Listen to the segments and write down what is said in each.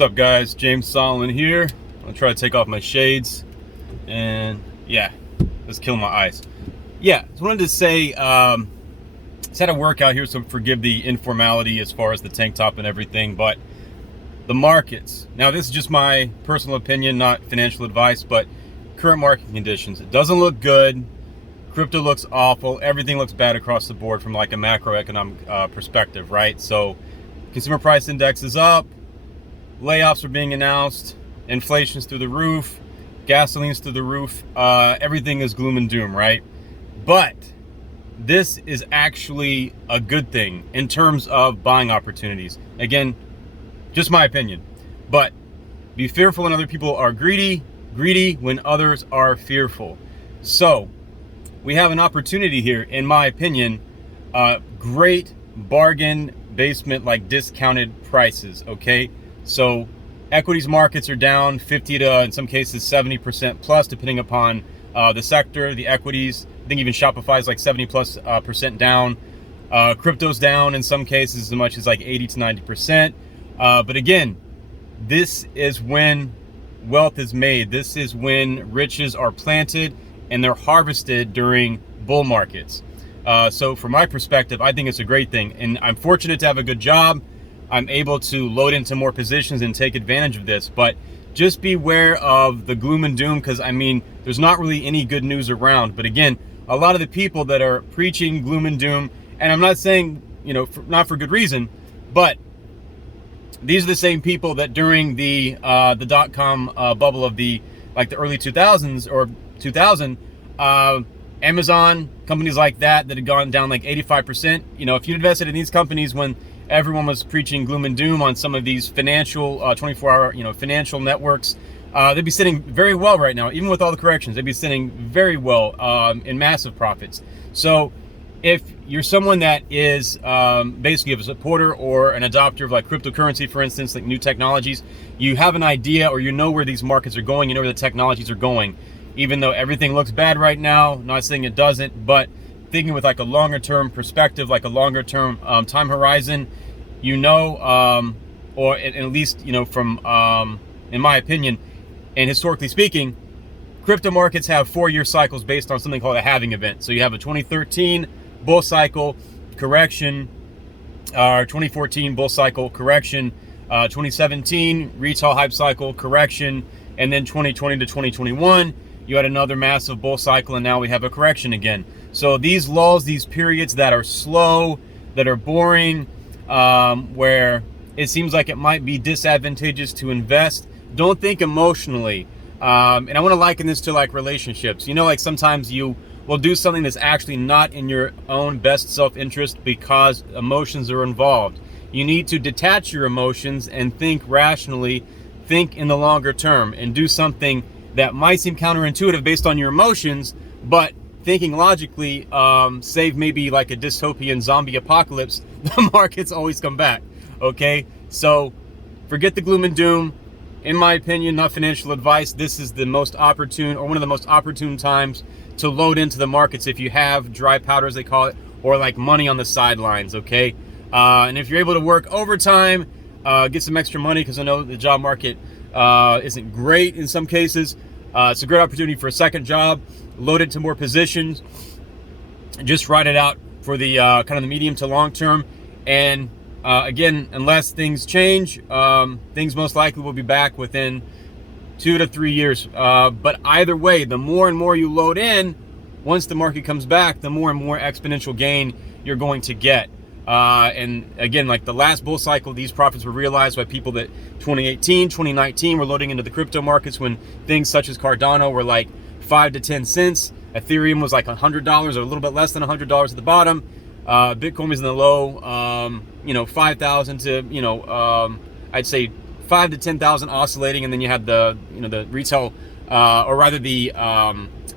What's up, guys? James Solomon here. I'm gonna try to take off my shades, and yeah, let's kill my eyes. Yeah, just wanted to say, just had a workout here, so forgive the informality as far as the tank top and everything, but the markets. Now, this is just my personal opinion, not financial advice, but current market conditions. It doesn't look good. Crypto looks awful. Everything looks bad across the board from like a macroeconomic perspective, right? So, consumer price index is up. Layoffs are being announced, inflation's through the roof, gasoline's through the roof, everything is gloom and doom, right? But this is actually a good thing in terms of buying opportunities. Again, just my opinion, but be fearful when other people are greedy when others are fearful. So we have an opportunity here, in my opinion, great bargain basement, like discounted prices, okay? So equities markets are down 50 to, in some cases, 70% plus, depending upon the sector, the equities. I think even Shopify is like 70 plus percent down. Crypto's down in some cases as much as like 80 to 90%. But again, this is when wealth is made. This is when riches are planted and they're harvested during bull markets. So from my perspective, I think it's a great thing. And I'm fortunate to have a good job. I'm able to load into more positions and take advantage of this, but just beware of the gloom and doom, because I mean, there's not really any good news around. But again, a lot of the people that are preaching gloom and doom, and I'm not saying, not for good reason, but these are the same people that during the dot-com bubble of the early 2000s or 2000, Amazon, companies like that had gone down like 85%. If you invested in these companies when everyone was preaching gloom and doom on some of these financial 24-hour financial networks, they'd be sitting very well right now. Even with all the corrections, they'd be sitting very well in massive profits. So if you're someone that is basically a supporter or an adopter of like cryptocurrency, for instance, like new technologies, you have an idea, or you know where these markets are going, you know where the technologies are going, even though everything looks bad right now. Not saying it doesn't, but thinking with like a longer term perspective, like a longer term time horizon, or at least, from, in my opinion, and historically speaking, crypto markets have 4-year cycles based on something called a halving event. So you have a 2013 bull cycle correction, 2014 bull cycle correction, 2017 retail hype cycle correction, and then 2020 to 2021, you had another massive bull cycle, and now we have a correction again. So these lulls, these periods that are slow, that are boring, where it seems like it might be disadvantageous to invest, don't think emotionally. And I want to liken this to like relationships. Like sometimes you will do something that's actually not in your own best self-interest because emotions are involved. You need to detach your emotions and think rationally, think in the longer term, and do something that might seem counterintuitive based on your emotions, but thinking logically, save maybe like a dystopian zombie apocalypse, the markets always come back, okay? So forget the gloom and doom. In my opinion, not financial advice, this is the most opportune, or one of the most opportune times to load into the markets if you have dry powder, as they call it, or like money on the sidelines, okay? And if you're able to work overtime, get some extra money, because I know the job market isn't great in some cases. It's a great opportunity for a second job. Load into more positions. Just ride it out for the kind of the medium to long term. And again, unless things change, things most likely will be back within 2 to 3 years. But either way, the more and more you load in, once the market comes back, the more and more exponential gain you're going to get. And again, like the last bull cycle, these profits were realized by people that 2018, 2019 were loading into the crypto markets when things such as Cardano were like 5 to 10 cents. Ethereum was like $100 or a little bit less than $100 at the bottom. Bitcoin was in the low, 5,000 to, I'd say 5 to 10,000 oscillating. And then you had the, the retail, or rather the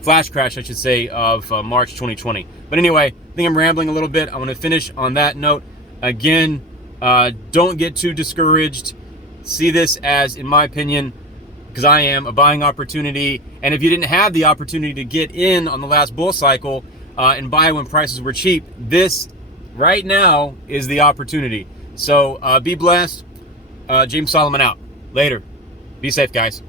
flash crash, I should say, of March 2020. But anyway, I think I'm rambling a little bit. I want to finish on that note. Again, don't get too discouraged. See this as, in my opinion, because I am, a buying opportunity. And if you didn't have the opportunity to get in on the last bull cycle and buy when prices were cheap, this right now is the opportunity. So be blessed. James Solomon out. Later. Be safe, guys.